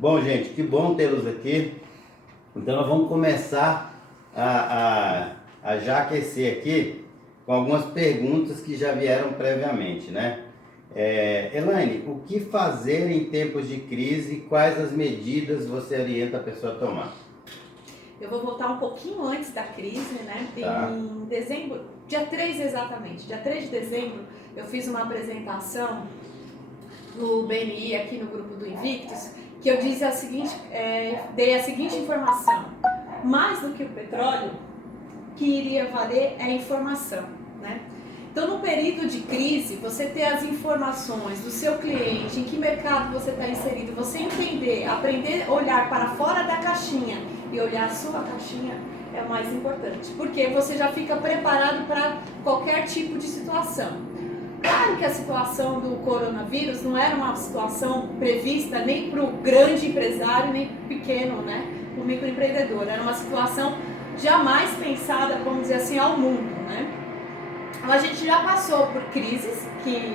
Bom, gente, que bom tê-los aqui. Então, nós vamos começar a já aquecer aqui com algumas perguntas que já vieram previamente, né? Elaine, o que fazer em tempos de crise e quais as medidas você orienta a pessoa a tomar? Eu vou voltar um pouquinho antes da crise, né? Tá. Em dezembro, dia 3 exatamente, dia 3 de dezembro, eu fiz uma apresentação no BNI, aqui no grupo do Invictus, que eu disse dei a seguinte informação: mais do que o petróleo, que iria valer é a informação, né? Então, no período de crise, você ter as informações do seu cliente, em que mercado você está inserido, você entender, aprender a olhar para fora da caixinha e olhar a sua caixinha é o mais importante, porque você já fica preparado para qualquer tipo de situação. Claro que a situação do coronavírus não era uma situação prevista nem para o grande empresário, nem para o pequeno, né? Para o microempreendedor. Era uma situação jamais pensada, vamos dizer assim, ao mundo, né? A gente já passou por crises que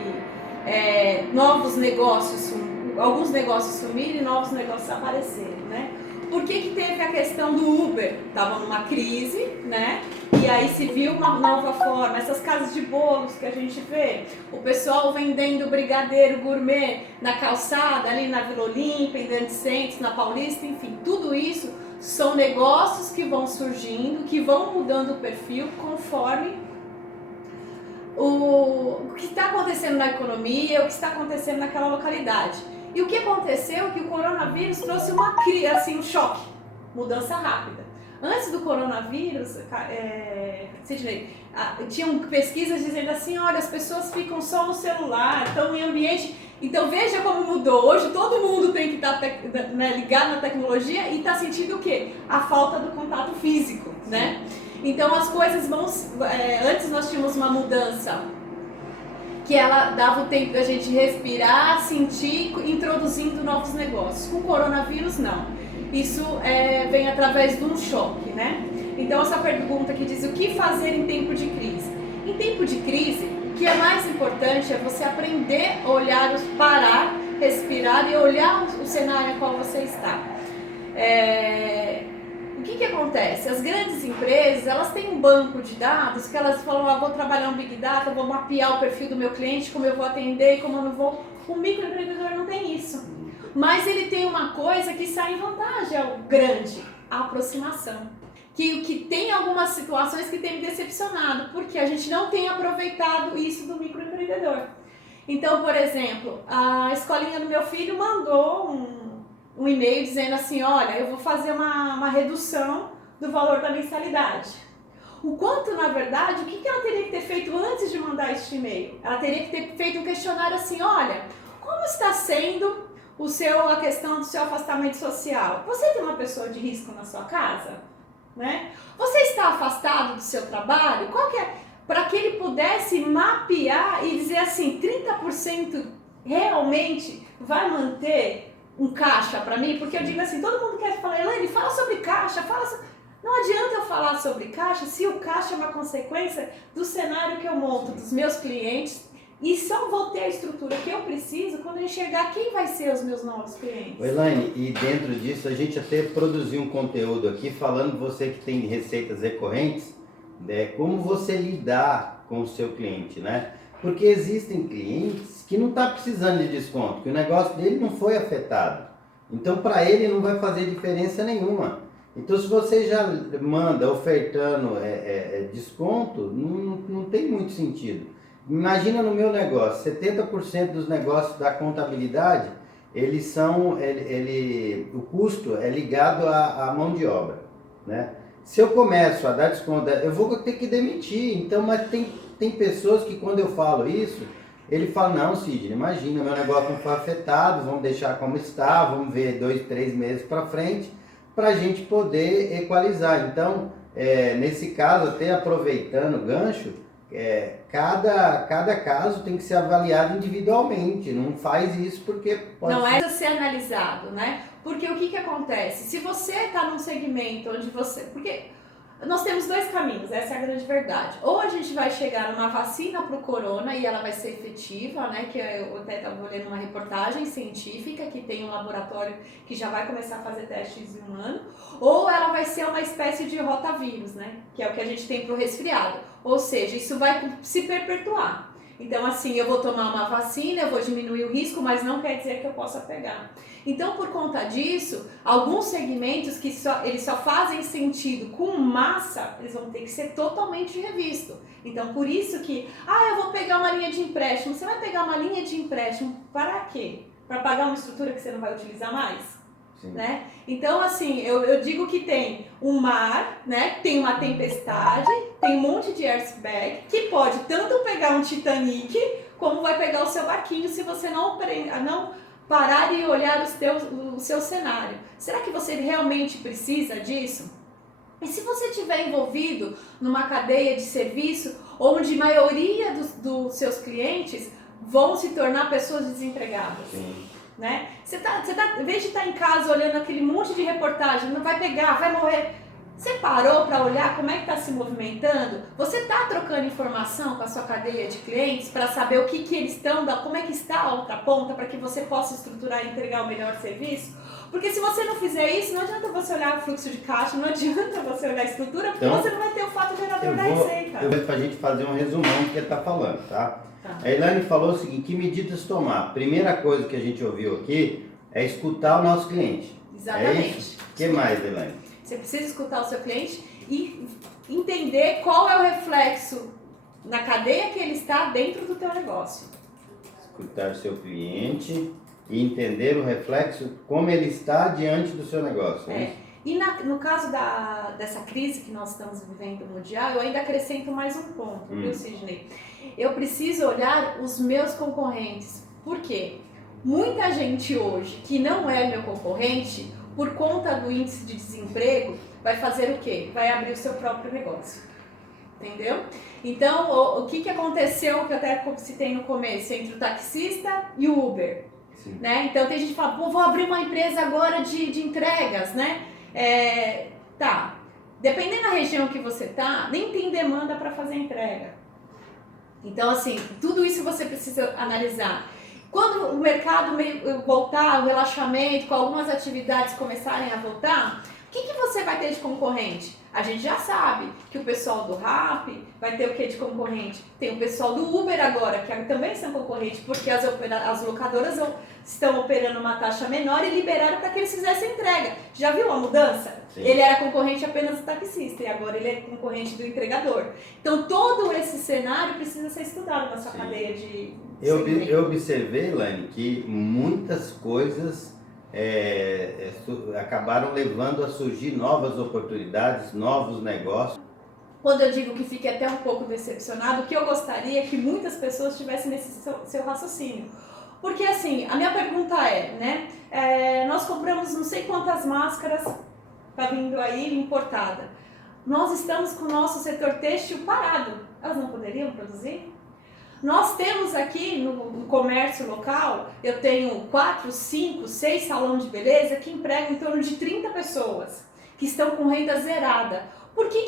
novos negócios, alguns negócios sumiram e novos negócios apareceram, né? Por que teve a questão do Uber? Estava numa crise, né? E aí se viu uma nova forma, essas casas de bolos que a gente vê, o pessoal vendendo brigadeiro gourmet na calçada, ali na Vila Olímpia, em Grandes Centros, na Paulista, enfim, tudo isso são negócios que vão surgindo, que vão mudando o perfil conforme o que está acontecendo na economia, o que está acontecendo naquela localidade. E o que aconteceu é que o coronavírus trouxe um choque, mudança rápida. Antes do coronavírus, Sidney, tinham pesquisas dizendo assim, olha, as pessoas ficam só no celular, estão em ambiente... Então veja como mudou. Hoje todo mundo tem que estar ligado na tecnologia e está sentindo o quê? A falta do contato físico, né? Então as coisas vão... antes nós tínhamos uma mudança que ela dava o tempo da gente respirar, sentir, introduzindo novos negócios. Com o coronavírus, não. Isso vem através de um choque, né? Então essa pergunta que diz o que fazer em tempo de crise. Em tempo de crise, o que é mais importante é você aprender a olhar, parar, respirar e olhar o cenário no qual você está. O que acontece? As grandes empresas, elas têm um banco de dados que elas falam, vou trabalhar um Big Data, vou mapear o perfil do meu cliente, como eu vou atender e como eu não vou. O microempreendedor não tem isso. Mas ele tem uma coisa que sai em vantagem ao grande, a aproximação. Que tem algumas situações que tem me decepcionado, porque a gente não tem aproveitado isso do microempreendedor. Então, por exemplo, a escolinha do meu filho mandou um e-mail dizendo assim, olha, eu vou fazer uma redução do valor da mensalidade. O quanto, na verdade, o que ela teria que ter feito antes de mandar este e-mail? Ela teria que ter feito um questionário assim, olha, como está sendo a questão do seu afastamento social? Você tem uma pessoa de risco na sua casa? Né? Você está afastado do seu trabalho? Qual que é? Para que ele pudesse mapear e dizer assim, 30% realmente vai manter um caixa para mim, porque eu digo assim, todo mundo quer falar, Elaine, fala sobre caixa, Não adianta eu falar sobre caixa se o caixa é uma consequência do cenário que eu monto, dos meus clientes, e só vou ter a estrutura que eu preciso quando eu enxergar quem vai ser os meus novos clientes. Elaine, e dentro disso a gente até produziu um conteúdo aqui falando, você que tem receitas recorrentes, como você lidar com o seu cliente, né? Porque existem clientes que não estão precisando de desconto, que o negócio dele não foi afetado. Então, para ele não vai fazer diferença nenhuma. Então, se você já manda ofertando desconto, não tem muito sentido. Imagina no meu negócio, 70% dos negócios da contabilidade, o custo é ligado à mão de obra, né? Se eu começo a dar desconto, eu vou ter que demitir. Então, mas tem pessoas que quando eu falo isso, ele fala, não, Sidney, imagina, meu negócio não foi afetado, vamos deixar como está, vamos ver 2, 3 meses para frente, para a gente poder equalizar. Então, nesse caso, até aproveitando o gancho, cada caso tem que ser avaliado individualmente, não faz isso porque pode não é ser analisado, né? Porque o que acontece? Se você está num segmento onde você... Porque Nós temos dois caminhos, essa é a grande verdade. Ou a gente vai chegar numa vacina para o corona e ela vai ser efetiva, né? Que eu até estava lendo uma reportagem científica que tem um laboratório que já vai começar a fazer testes em humano. Ou ela vai ser uma espécie de rotavírus, né? Que é o que a gente tem para o resfriado. Ou seja, isso vai se perpetuar. Então, assim, eu vou tomar uma vacina, eu vou diminuir o risco, mas não quer dizer que eu possa pegar. Então, por conta disso, alguns segmentos que eles só fazem sentido com massa, eles vão ter que ser totalmente revistos. Então, por isso que, eu vou pegar uma linha de empréstimo. Você vai pegar uma linha de empréstimo para quê? Para pagar uma estrutura que você não vai utilizar mais? Né? Então, assim, eu digo que tem um mar, né? Tem uma tempestade, tem um monte de iceberg que pode tanto pegar um Titanic como vai pegar o seu barquinho se você não parar e olhar o seu cenário. Será que você realmente precisa disso? E se você estiver envolvido numa cadeia de serviço onde a maioria dos seus clientes vão se tornar pessoas desempregadas? Sim. Né? Você em vez de estar em casa olhando aquele monte de reportagem, não vai pegar, vai morrer. Você parou para olhar como é que está se movimentando? Você está trocando informação com a sua cadeia de clientes para saber o que eles estão, como é que está a outra ponta, para que você possa estruturar e entregar o melhor serviço? Porque se você não fizer isso, não adianta você olhar o fluxo de caixa, não adianta você olhar a estrutura, porque então, você não vai ter o fato gerador da receita. Eu vou para a gente fazer um resumão do que ele está falando, tá? A Elaine falou o seguinte: que medidas tomar? Primeira coisa que a gente ouviu aqui é escutar o nosso cliente. Exatamente. O que mais, Elaine? Você precisa escutar o seu cliente e entender qual é o reflexo na cadeia que ele está dentro do teu negócio. Escutar o seu cliente e entender o reflexo como ele está diante do seu negócio. E no caso dessa crise que nós estamos vivendo mundial, eu ainda acrescento mais um ponto, viu, Sidney? Eu preciso olhar os meus concorrentes. Por quê? Muita gente hoje que não é meu concorrente, por conta do índice de desemprego, vai fazer o quê? Vai abrir o seu próprio negócio. Entendeu? Então, o que aconteceu, que eu até citei no começo, entre o taxista e o Uber? Né? Então, tem gente que fala, vou abrir uma empresa agora de entregas, né? Tá. Dependendo da região que você tá, nem tem demanda para fazer entrega. Então, assim, tudo isso você precisa analisar. Quando o mercado voltar, o relaxamento, com algumas atividades começarem a voltar, o que você vai ter de concorrente? A gente já sabe que o pessoal do Rappi vai ter o que de concorrente? Tem o pessoal do Uber agora, que também são concorrentes, porque as locadoras estão operando uma taxa menor e liberaram para que eles fizessem entrega. Já viu a mudança? Sim. Ele era concorrente apenas do taxista e agora ele é concorrente do entregador. Então todo esse cenário precisa ser estudado na sua cadeia de... Eu observei, Elaine, que muitas coisas acabaram levando a surgir novas oportunidades, novos negócios. Quando eu digo que fiquei até um pouco decepcionado, o que eu gostaria é que muitas pessoas tivessem nesse seu raciocínio. Porque assim, a minha pergunta né? Nós compramos não sei quantas máscaras, tá vindo aí importada. Nós estamos com o nosso setor têxtil parado. Elas não poderiam produzir? Nós temos aqui no comércio local, eu tenho 4, 5, 6 salões de beleza que empregam em torno de 30 pessoas, que estão com renda zerada. Por que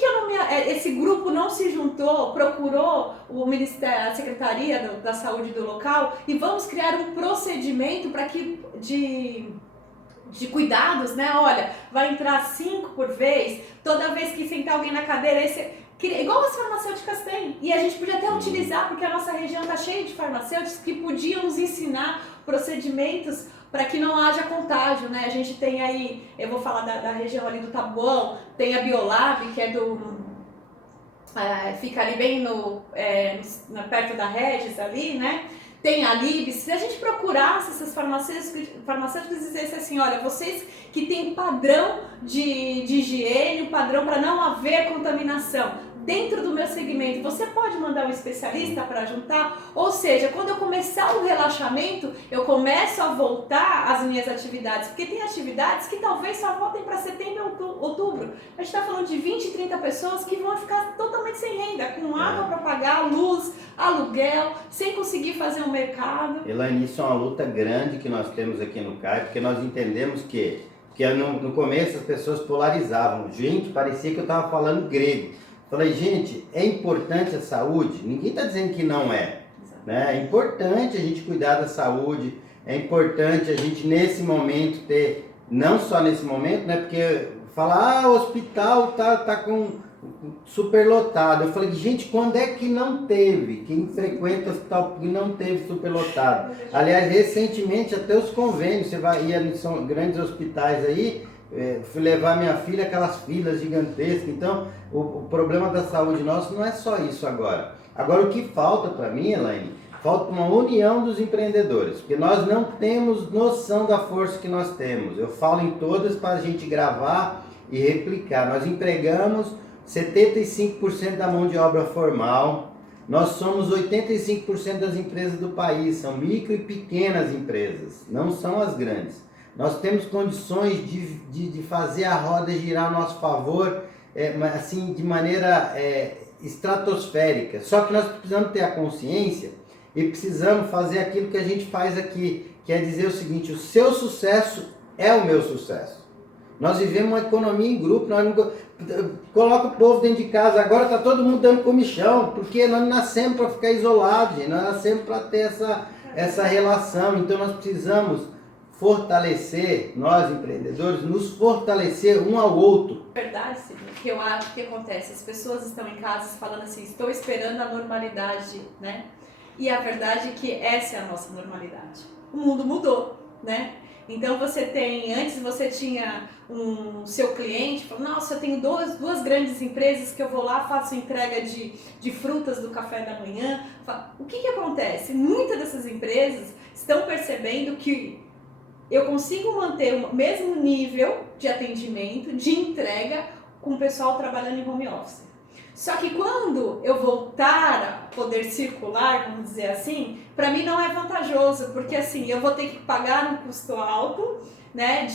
esse grupo não se juntou, procurou o Ministério, a Secretaria da Saúde do local e vamos criar um procedimento para que de cuidados, né? Olha, vai entrar 5 por vez, toda vez que sentar alguém na cadeira, igual as farmacêuticas têm. E a gente podia até utilizar, porque a nossa região está cheia de farmacêuticos que podiam nos ensinar procedimentos para que não haja contágio, né? A gente tem aí, eu vou falar da região ali do Taboão, tem a Biolab, que é fica ali bem perto da Regis ali, né? Tem a Libs. Se a gente procurasse essas farmacêuticas e dissesse assim, olha, vocês que têm padrão de higiene, padrão para não haver contaminação, dentro do meu segmento, você pode mandar um especialista para juntar? Ou seja, quando eu começar o relaxamento, eu começo a voltar às minhas atividades, porque tem atividades que talvez só voltem para setembro, outubro. A gente está falando de 20, 30 pessoas que vão ficar totalmente sem renda, com água para pagar, luz, aluguel, sem conseguir fazer um mercado. Elaine, isso é uma luta grande que nós temos aqui no CAI, porque nós entendemos que Porque no começo as pessoas polarizavam. Gente, parecia que eu estava falando grego. Falei, gente, é importante a saúde? Ninguém está dizendo que não é. Né? É importante a gente cuidar da saúde, é importante a gente nesse momento ter, não só nesse momento, né? Porque falar, o hospital tá com super lotado. Eu falei, gente, quando é que não teve? Quem frequenta o hospital não teve super lotado? Aliás, recentemente até os convênios, você são grandes hospitais aí, fui levar minha filha, aquelas filas gigantescas. Então, o problema da saúde nosso não é só isso agora. Agora, o que falta para mim, Elaine, falta uma união dos empreendedores, porque nós não temos noção da força que nós temos. Eu falo em todas para a gente gravar e replicar. Nós empregamos 75% da mão de obra formal, nós somos 85% das empresas do país, são micro e pequenas empresas, não são as grandes. Nós temos condições de fazer a roda girar a nosso favor, assim, de maneira estratosférica. Só que nós precisamos ter a consciência e precisamos fazer aquilo que a gente faz aqui, que é dizer o seguinte, o seu sucesso é o meu sucesso. Nós vivemos uma economia em grupo, nós não coloca o povo dentro de casa, agora está todo mundo dando comichão, porque nós não nascemos para ficar isolados, nós nascemos para ter essa relação, então nós precisamos fortalecer, nós empreendedores, nos fortalecer um ao outro. Verdade, Sidney, que eu acho que acontece, as pessoas estão em casa falando assim, estou esperando a normalidade, né? E a verdade é que essa é a nossa normalidade. O mundo mudou, né? Então antes você tinha seu cliente, falou, nossa, eu tenho duas grandes empresas que eu vou lá, faço entrega de frutas do café da manhã. O que acontece? Muitas dessas empresas estão percebendo que eu consigo manter o mesmo nível de atendimento, de entrega, com o pessoal trabalhando em home office. Só que quando eu voltar a poder circular, vamos dizer assim, para mim não é vantajoso, porque assim, eu vou ter que pagar um custo alto, né,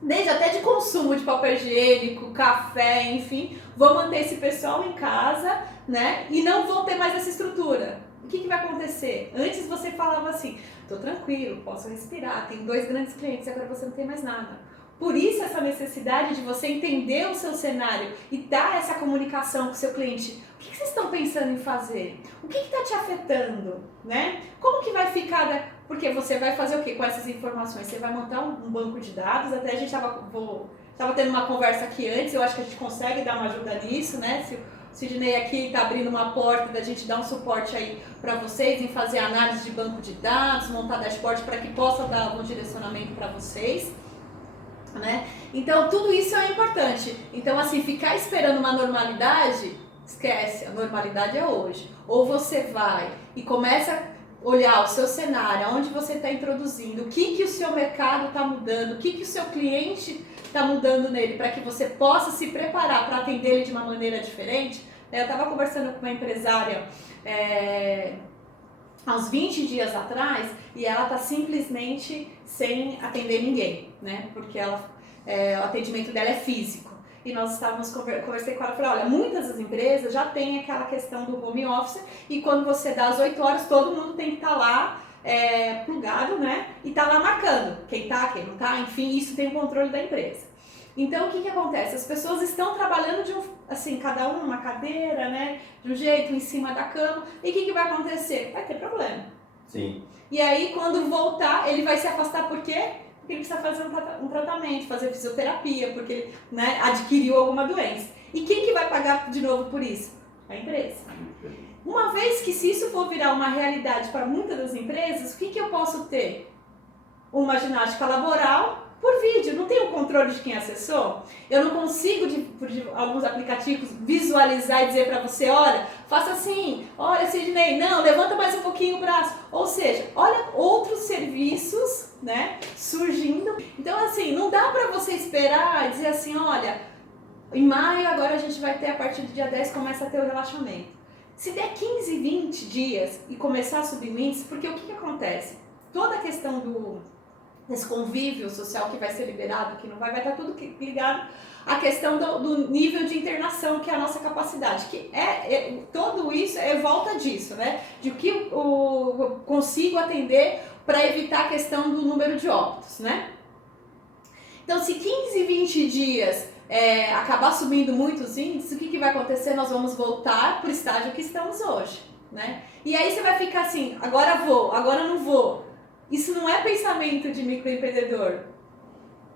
desde até de consumo de papel higiênico, café, enfim, vou manter esse pessoal em casa, né, e não vou ter mais essa estrutura. O que vai acontecer? Antes você falava assim, tô tranquilo, posso respirar, tenho 2 grandes clientes, agora você não tem mais nada. Por isso essa necessidade de você entender o seu cenário e dar essa comunicação com o seu cliente. O que vocês estão pensando em fazer? O que está te afetando? Né? Como que vai ficar? Porque você vai fazer o quê com essas informações? Você vai montar um banco de dados, até a gente estava tendo uma conversa aqui antes, eu acho que a gente consegue dar uma ajuda nisso, né? Se o Sidney aqui está abrindo uma porta da gente dar um suporte aí para vocês em fazer análise de banco de dados, montar dashboard para que possa dar algum direcionamento para vocês. Né? Então tudo isso é importante. Então assim, ficar esperando uma normalidade, esquece, a normalidade é hoje. Ou você vai e começa a olhar o seu cenário, onde você está introduzindo, o que o seu mercado está mudando, o que o seu cliente está mudando nele, para que você possa se preparar para atender ele de uma maneira diferente. Eu estava conversando com uma empresária há uns 20 dias atrás, e ela está simplesmente sem atender ninguém, né? Porque o atendimento dela é físico. E nós estávamos conversei com ela e falei, olha, muitas das empresas já tem aquela questão do home office, e quando você dá às 8 horas, todo mundo tem que estar lá plugado, né? E tá lá marcando quem tá, quem não tá, enfim, isso tem o controle da empresa. Então, o que acontece? As pessoas estão trabalhando assim, cada um numa cadeira, né? De um jeito, em cima da cama. E o que vai acontecer? Vai ter problema. Sim. E aí, quando voltar, ele vai se afastar por quê? Porque ele precisa fazer um tratamento, fazer fisioterapia, porque ele, né, adquiriu alguma doença. E quem que vai pagar de novo por isso? A empresa. Uma vez que se isso for virar uma realidade para muitas das empresas, o que eu posso ter? Uma ginástica laboral por vídeo, não tenho controle de quem acessou, eu não consigo, por alguns aplicativos, visualizar e dizer para você, olha, faça assim, olha, Sidney, não, levanta mais um pouquinho o braço, ou seja, olha outros serviços, né, surgindo. Então, assim, não dá para você esperar e dizer assim, olha, em maio agora a gente vai ter, a partir do dia 10 começa a ter o relaxamento. Se der 15, 20 dias e começar a subir o índice, porque o que acontece? Toda a questão desse convívio social que vai ser liberado, que não vai estar tudo ligado à questão do nível de internação, que é a nossa capacidade, que tudo isso volta disso, né? De que eu consigo atender para evitar a questão do número de óbitos, né? Então, se 15, 20 dias acabar subindo muitos índices, o que vai acontecer? Nós vamos voltar para o estágio que estamos hoje, né? E aí você vai ficar assim, agora vou, agora não vou. Isso não é pensamento de microempreendedor.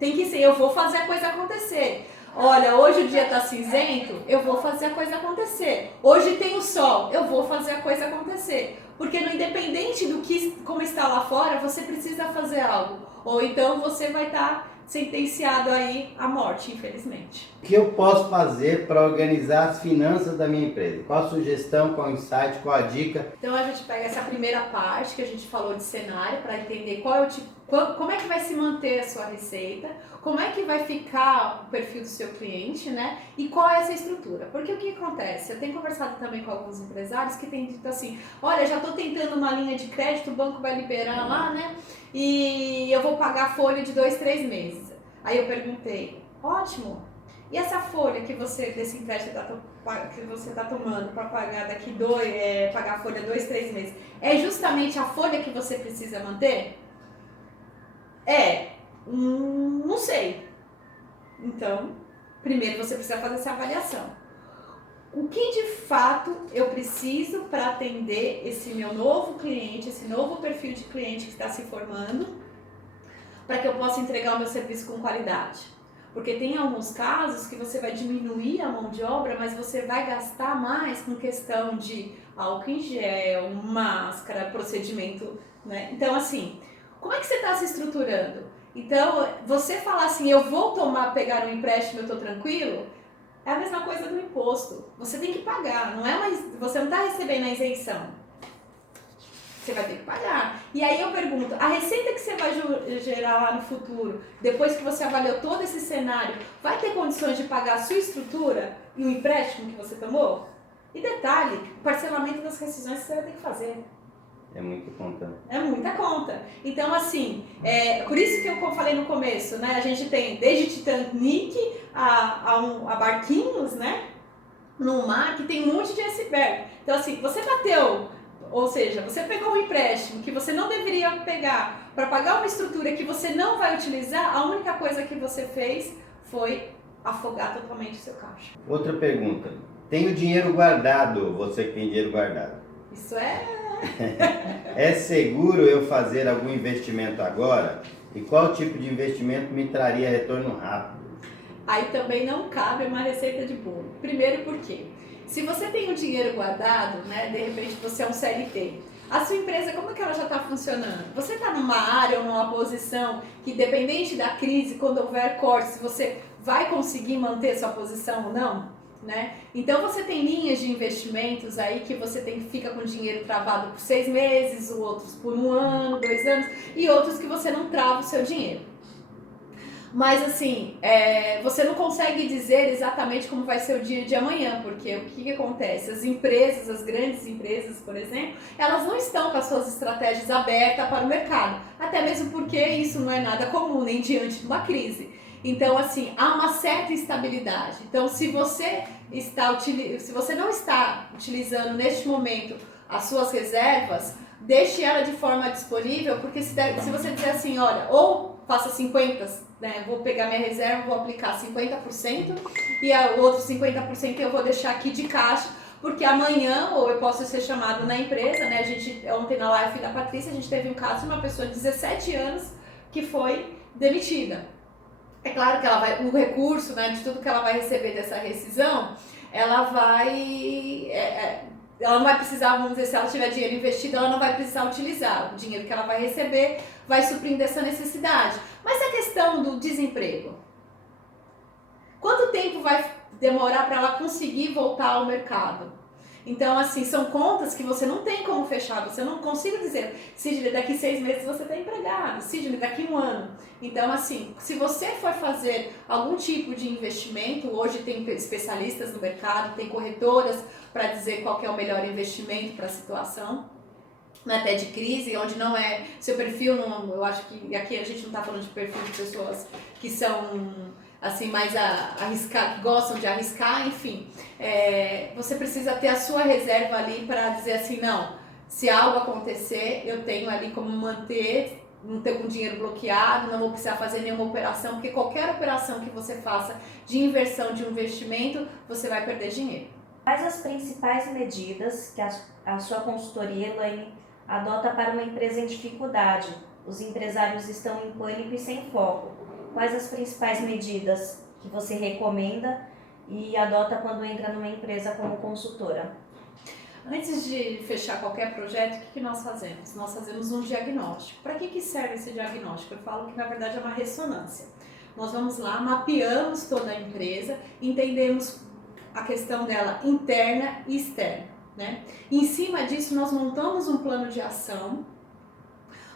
Tem que ser, eu vou fazer a coisa acontecer. Olha, hoje o dia está cinzento, eu vou fazer a coisa acontecer. Hoje tem o sol, eu vou fazer a coisa acontecer. Porque no independente do que como está lá fora, você precisa fazer algo. Ou então você vai estar sentenciado aí à morte, infelizmente. O que eu posso fazer para organizar as finanças da minha empresa? Qual a sugestão, qual o insight, qual a dica? Então a gente pega essa primeira parte que a gente falou de cenário para entender qual é o tipo, como é que vai se manter a sua receita, como é que vai ficar o perfil do seu cliente, né? E qual é essa estrutura? Porque o que acontece? Eu tenho conversado também com alguns empresários que têm dito assim, olha, já estou tentando uma linha de crédito, o banco vai liberar lá, né? E eu vou pagar folha de 2, 3 meses. Aí eu perguntei, ótimo, e essa folha que você, desse empréstimo que você está tomando para pagar pagar a folha 2, 3 meses, é justamente a folha que você precisa manter? Não sei. Então, primeiro você precisa fazer essa avaliação. O que de fato eu preciso para atender esse meu novo cliente, esse novo perfil de cliente que está se formando, para que eu possa entregar o meu serviço com qualidade? Porque tem alguns casos que você vai diminuir a mão de obra, mas você vai gastar mais com questão de álcool em gel, máscara, procedimento, né? Então, assim, como é que você está se estruturando? Então, você falar assim, eu vou pegar um empréstimo, eu estou tranquilo, é a mesma coisa do imposto. Você tem que pagar, você não está recebendo a isenção. Você vai ter que pagar. E aí eu pergunto, a receita que você vai gerar lá no futuro, depois que você avaliou todo esse cenário, vai ter condições de pagar a sua estrutura e o empréstimo que você tomou? E detalhe, o parcelamento das rescisões que você vai ter que fazer. É muita conta. É muita conta. Então, assim, por isso que eu falei no começo, né? A gente tem desde Titanic a barquinhos, né? No mar, que tem um monte de iceberg. Então, assim, você bateu, ou seja, você pegou um empréstimo que você não deveria pegar para pagar uma estrutura que você não vai utilizar, a única coisa que você fez foi afogar totalmente o seu caixa. Outra pergunta. Tenho dinheiro guardado, você que tem dinheiro guardado. Isso é... É seguro eu fazer algum investimento agora? E qual tipo de investimento me traria retorno rápido? Aí também não cabe uma receita de bolo. Primeiro porque, se você tem o dinheiro guardado, né, de repente você é um CLT, a sua empresa, como é que ela já está funcionando? Você está numa área ou numa posição que, dependente da crise, quando houver cortes, você vai conseguir manter sua posição ou não? Né? Então você tem linhas de investimentos aí que você fica com dinheiro travado por 6 meses, outros por 1 ano, 2 anos, e outros que você não trava o seu dinheiro. Mas assim, você não consegue dizer exatamente como vai ser o dia de amanhã, porque o que acontece? As empresas, as grandes empresas, por exemplo, elas não estão com as suas estratégias abertas para o mercado, até mesmo porque isso não é nada comum, nem diante de uma crise. Então, assim, há uma certa instabilidade. Então, se você não está utilizando neste momento as suas reservas, deixe ela de forma disponível, porque se você dizer assim, olha, ou faça 50%, né, vou pegar minha reserva, vou aplicar 50% e o outro 50% eu vou deixar aqui de caixa, porque amanhã, ou eu posso ser chamado na empresa, né, ontem na live da Patrícia, a gente teve um caso de uma pessoa de 17 anos que foi demitida. É claro que o recurso, né, de tudo que ela vai receber dessa rescisão, ela não vai precisar, vamos dizer, se ela tiver dinheiro investido, ela não vai precisar utilizar. O dinheiro que ela vai receber vai suprindo essa necessidade. Mas a questão do desemprego? Quanto tempo vai demorar para ela conseguir voltar ao mercado? Então, assim, são contas que você não tem como fechar, você não consigo dizer, Sidney, daqui 6 meses você está empregado, Sidney, daqui 1 ano. Então, assim, se você for fazer algum tipo de investimento, hoje tem especialistas no mercado, tem corretoras para dizer qual que é o melhor investimento para a situação, até de crise, onde não é seu perfil, eu acho que aqui a gente não está falando de perfil de pessoas que são assim, mais arriscar, que gostam de arriscar, enfim, você precisa ter a sua reserva ali para dizer assim, não, se algo acontecer, eu tenho ali como manter não ter com dinheiro bloqueado, não vou precisar fazer nenhuma operação, porque qualquer operação que você faça de inversão de um investimento, você vai perder dinheiro. Quais as principais medidas que a sua consultoria, Elaine, adota para uma empresa em dificuldade? Os empresários estão em pânico e sem foco. Quais as principais medidas que você recomenda e adota quando entra numa empresa como consultora? Antes de fechar qualquer projeto, o que nós fazemos? Nós fazemos um diagnóstico. Para que serve esse diagnóstico? Eu falo que na verdade é uma ressonância. Nós vamos lá, mapeamos toda a empresa, entendemos a questão dela interna e externa, né? Em cima disso, nós montamos um plano de ação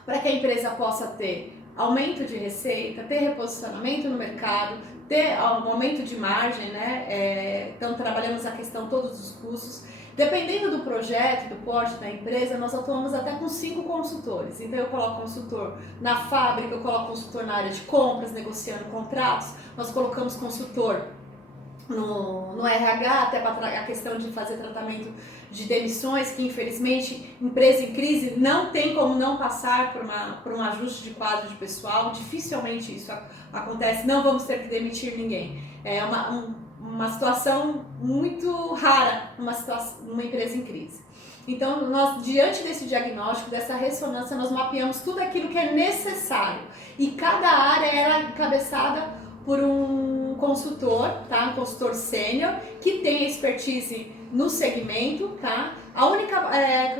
para que a empresa possa ter aumento de receita, ter reposicionamento no mercado, ter um aumento de margem, né? Então trabalhamos a questão todos os custos. Dependendo do projeto, do porte da empresa, nós atuamos até com 5 consultores. Então eu coloco consultor na fábrica, eu coloco consultor na área de compras, negociando contratos, nós colocamos consultor no RH, até para a questão de fazer tratamento de demissões, que infelizmente empresa em crise não tem como não passar por um ajuste de quadro de pessoal, dificilmente isso acontece, não vamos ter que demitir ninguém. É uma situação muito rara numa empresa em crise. Então, nós, diante desse diagnóstico, dessa ressonância, nós mapeamos tudo aquilo que é necessário. E cada área era encabeçada por um consultor, tá? Um consultor sênior, que tem expertise no segmento, tá? A única,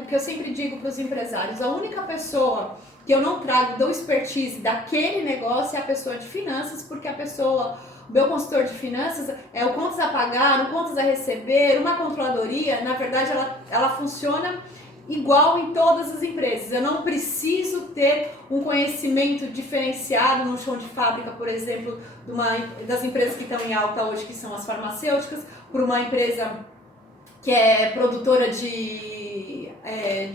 que eu sempre digo para os empresários, a única pessoa que eu não trago do expertise daquele negócio é a pessoa de finanças, porque o meu consultor de finanças é o contas a pagar, o contas a receber, uma controladoria, na verdade ela funciona igual em todas as empresas. Eu não preciso ter um conhecimento diferenciado no chão de fábrica, por exemplo, das empresas que estão em alta hoje, que são as farmacêuticas, por uma empresa que é produtora de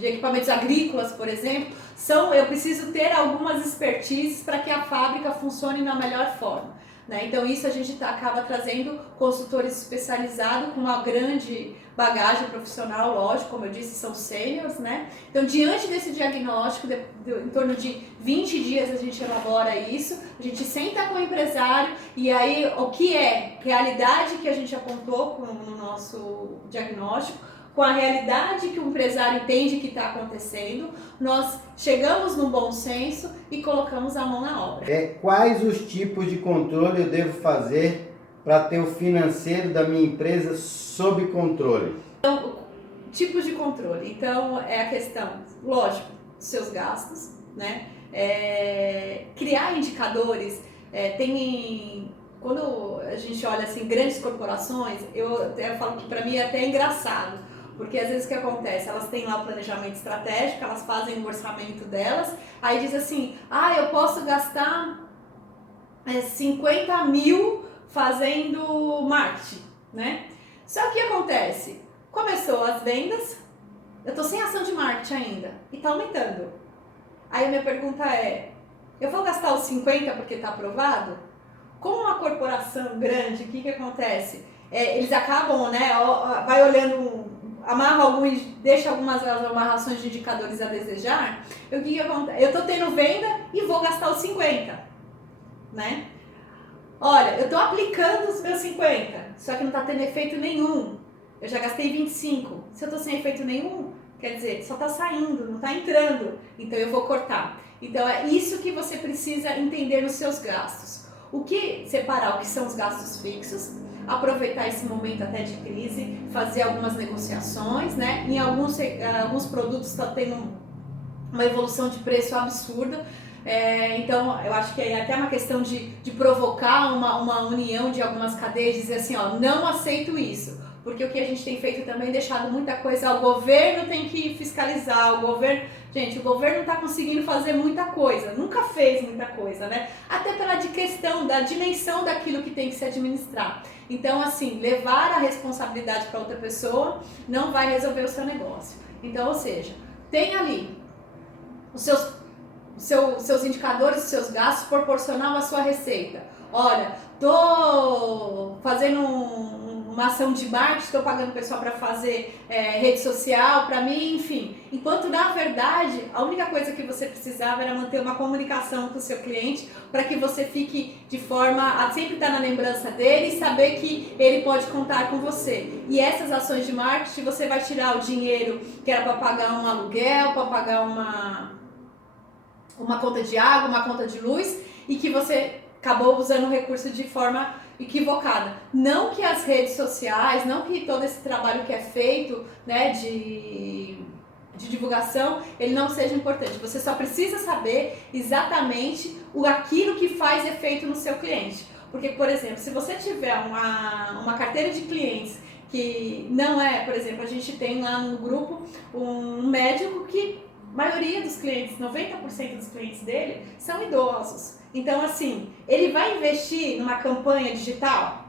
equipamentos agrícolas, por exemplo. Eu preciso ter algumas expertises para que a fábrica funcione na melhor forma. Né? Então isso a gente acaba trazendo consultores especializados com uma grande bagagem profissional, lógico, como eu disse, são sêniors, né? Então diante desse diagnóstico, em torno de 20 dias a gente elabora isso, a gente senta com o empresário e aí o que é realidade que a gente apontou no nosso diagnóstico, com a realidade que o empresário entende que está acontecendo, nós chegamos no bom senso e colocamos a mão na obra. Quais os tipos de controle eu devo fazer para ter o financeiro da minha empresa sob controle? Então, tipos de controle. Então, é a questão, lógico, dos seus gastos, né? Criar indicadores. Quando a gente olha assim, grandes corporações, eu até falo que para mim é até engraçado. Porque às vezes o que acontece? Elas têm lá o planejamento estratégico, elas fazem o orçamento delas, aí diz assim, eu posso gastar 50 mil fazendo marketing, né? Só que o que acontece? Começou as vendas, eu tô sem ação de marketing ainda, e tá aumentando. Aí a minha pergunta é, eu vou gastar os 50 porque tá aprovado? Como uma corporação grande, o que acontece? Eles acabam, né, vai olhando deixa algumas amarrações de indicadores a desejar, o que acontece? Eu tô tendo venda e vou gastar os 50, né? Olha, eu tô aplicando os meus 50, só que não tá tendo efeito nenhum. Eu já gastei 25. Se eu tô sem efeito nenhum, quer dizer, só tá saindo, não tá entrando. Então eu vou cortar. Então é isso que você precisa entender nos seus gastos. Separar o que são os gastos fixos, aproveitar esse momento até de crise, fazer algumas negociações, né? Em alguns produtos está tendo uma evolução de preço absurda, então eu acho que é até uma questão de provocar uma união de algumas cadeias e dizer assim, não aceito isso, porque o que a gente tem feito também, deixado muita coisa, o governo tem que fiscalizar, o governo não está conseguindo fazer muita coisa, nunca fez muita coisa, né? Até pela questão da dimensão daquilo que tem que se administrar. Então, assim, levar a responsabilidade para outra pessoa não vai resolver o seu negócio. Então, ou seja, tem ali os seus indicadores, os seus gastos proporcional à sua receita. Olha, tô fazendo uma uma ação de marketing, estou pagando o pessoal para fazer rede social para mim, enfim. Enquanto, na verdade, a única coisa que você precisava era manter uma comunicação com o seu cliente para que você fique de forma a sempre estar na lembrança dele e saber que ele pode contar com você. E essas ações de marketing, você vai tirar o dinheiro que era para pagar um aluguel, para pagar uma conta de água, uma conta de luz, e que você acabou usando o recurso de forma equivocada. Não que as redes sociais, não que todo esse trabalho que é feito, né, de divulgação, ele não seja importante. Você só precisa saber exatamente aquilo que faz efeito no seu cliente. Porque, por exemplo, se você tiver uma carteira de clientes que não é, por exemplo, a gente tem lá no grupo um médico que a maioria dos clientes, 90% dos clientes dele, são idosos. Então, assim, ele vai investir numa campanha digital?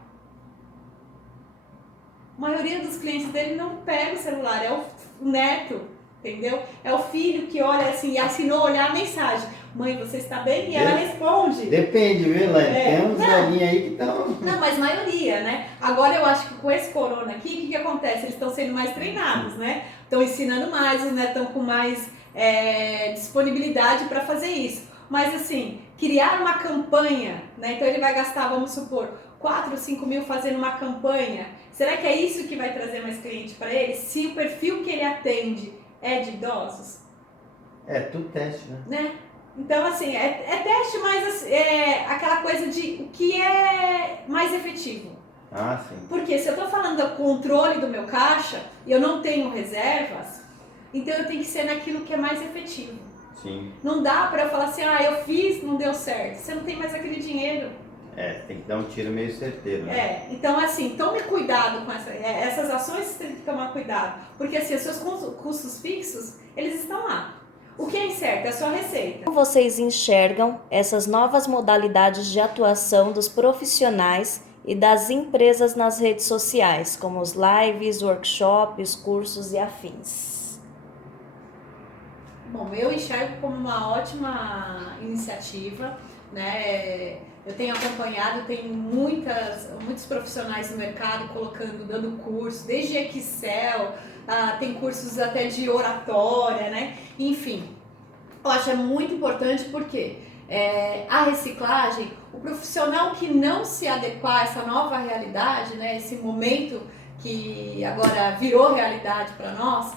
A maioria dos clientes dele não pega o celular, é o neto, entendeu? É o filho que olha assim, e assinou olhar a mensagem. Mãe, você está bem? E ela responde. Depende, viu, Elaine? Tem uns velhinhos aí que estão... Não, mas maioria, né? Agora eu acho que com esse corona aqui, o que acontece? Eles estão sendo mais treinados, né? Estão ensinando mais, né? Estão com mais disponibilidade para fazer isso. Mas assim, criar uma campanha, né? Então ele vai gastar, vamos supor, 4 ou 5 mil fazendo uma campanha. Será que é isso que vai trazer mais cliente para ele? Se o perfil que ele atende é de idosos? É tudo teste, Né? Então, assim, é teste, mas é aquela coisa de o que é mais efetivo. Ah, sim. Porque se eu estou falando do controle do meu caixa e eu não tenho reservas, então eu tenho que ser naquilo que é mais efetivo. Sim. Não dá para eu falar assim, eu fiz, não deu certo. Você não tem mais aquele dinheiro. Tem que dar um tiro meio certeiro, né? Então assim, tome cuidado com essas ações, você tem que tomar cuidado. Porque assim, os seus custos fixos, eles estão lá. O que é incerto é a sua receita. Como vocês enxergam essas novas modalidades de atuação dos profissionais e das empresas nas redes sociais, como os lives, workshops, cursos e afins? Bom, eu enxergo como uma ótima iniciativa, né? Eu tenho acompanhado, tem muitos profissionais no mercado dando curso, desde Excel, tem cursos até de oratória, né? Enfim, eu acho muito importante porque a reciclagem, o profissional que não se adequar a essa nova realidade, né? Esse momento que agora virou realidade para nós,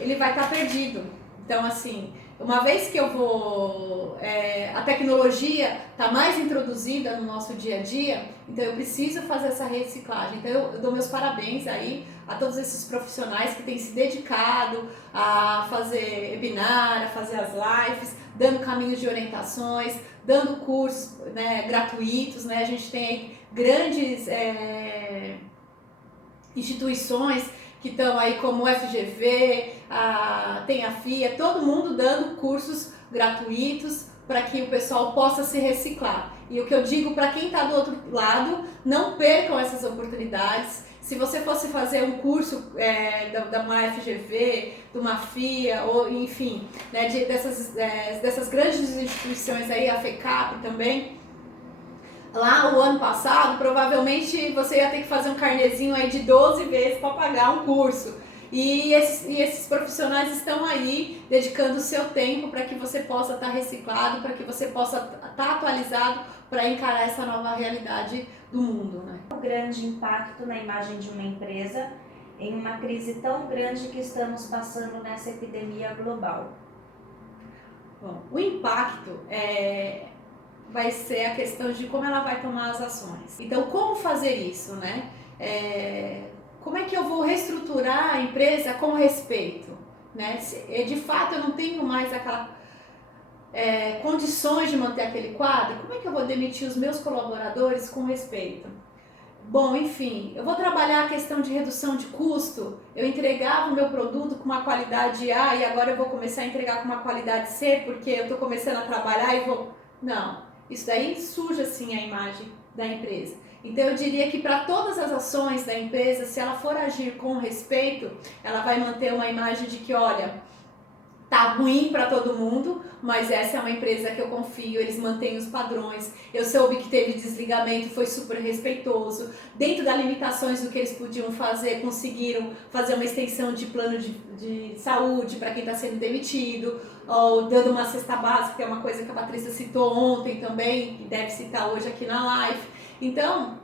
ele vai estar perdido. Então, assim, uma vez que a tecnologia está mais introduzida no nosso dia a dia, então eu preciso fazer essa reciclagem. Então eu dou meus parabéns aí a todos esses profissionais que têm se dedicado a fazer webinar, a fazer as lives, dando caminhos de orientações, dando cursos, né, gratuitos, né? A gente tem aí grandes instituições que estão aí como o FGV, tem a FIA, todo mundo dando cursos gratuitos para que o pessoal possa se reciclar. E o que eu digo para quem está do outro lado, não percam essas oportunidades. Se você fosse fazer um curso da uma FGV, de uma FIA, ou enfim, né, dessas grandes instituições aí, a FECAP também, lá o ano passado, provavelmente você ia ter que fazer um carnezinho aí de 12 vezes para pagar um curso. E esses profissionais estão aí dedicando o seu tempo para que você possa estar reciclado, para que você possa estar atualizado para encarar essa nova realidade do mundo, né? Um grande impacto na imagem de uma empresa em uma crise tão grande que estamos passando nessa epidemia global. Bom, o impacto vai ser a questão de como ela vai tomar as ações. Então, como fazer isso, né? Como é que eu vou reestruturar a empresa com respeito, né? De fato, eu não tenho mais condições de manter aquele quadro, como é que eu vou demitir os meus colaboradores com respeito? Bom, enfim, eu vou trabalhar a questão de redução de custo. Eu entregava o meu produto com uma qualidade A e agora eu vou começar a entregar com uma qualidade C porque eu estou começando a trabalhar e vou... Não, isso daí suja sim a imagem da empresa. Então eu diria que para todas as ações da empresa, se ela for agir com respeito, ela vai manter uma imagem de que, olha, tá ruim para todo mundo, mas essa é uma empresa que eu confio, eles mantêm os padrões. Eu soube que teve desligamento, foi super respeitoso. Dentro das limitações do que eles podiam fazer, conseguiram fazer uma extensão de plano de saúde para quem está sendo demitido, ou dando uma cesta básica, que é uma coisa que a Patrícia citou ontem também, e deve citar hoje aqui na live. Então,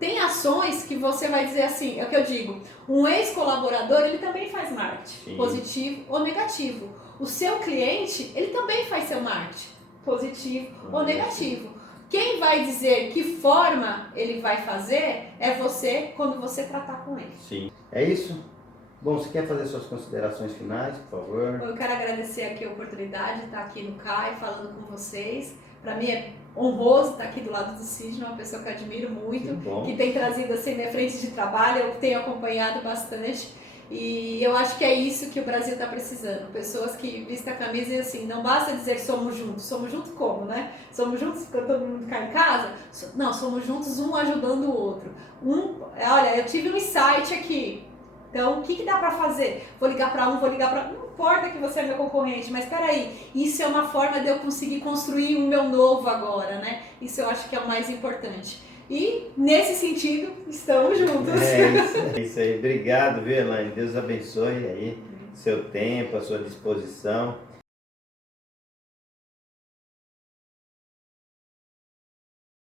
tem ações que você vai dizer assim, é o que eu digo, um ex-colaborador, ele também faz marketing, Sim. positivo ou negativo. O seu cliente, ele também faz seu marketing, positivo ou negativo. Quem vai dizer que forma ele vai fazer é você quando você tratar com ele. Sim. É isso? Bom, você quer fazer suas considerações finais, por favor? Eu quero agradecer aqui a oportunidade de estar aqui no CAI falando com vocês. Para mim é honroso estar aqui do lado do Sidney, uma pessoa que eu admiro muito, que tem trazido assim minha frente de trabalho, eu tenho acompanhado bastante. E eu acho que é isso que o Brasil está precisando. Pessoas que vistam a camisa e assim, não basta dizer somos juntos como, né? Somos juntos quando todo mundo cai em casa? Não, somos juntos um ajudando o outro. Olha, eu tive um insight aqui. Então, o que dá para fazer? Vou ligar para um, vou ligar para... Não importa que você é meu concorrente, mas peraí, isso é uma forma de eu conseguir construir um meu novo agora, né? Isso eu acho que é o mais importante. E, nesse sentido, estamos juntos. É isso aí. Obrigado, viu, Elaine? Deus abençoe aí seu tempo, a sua disposição.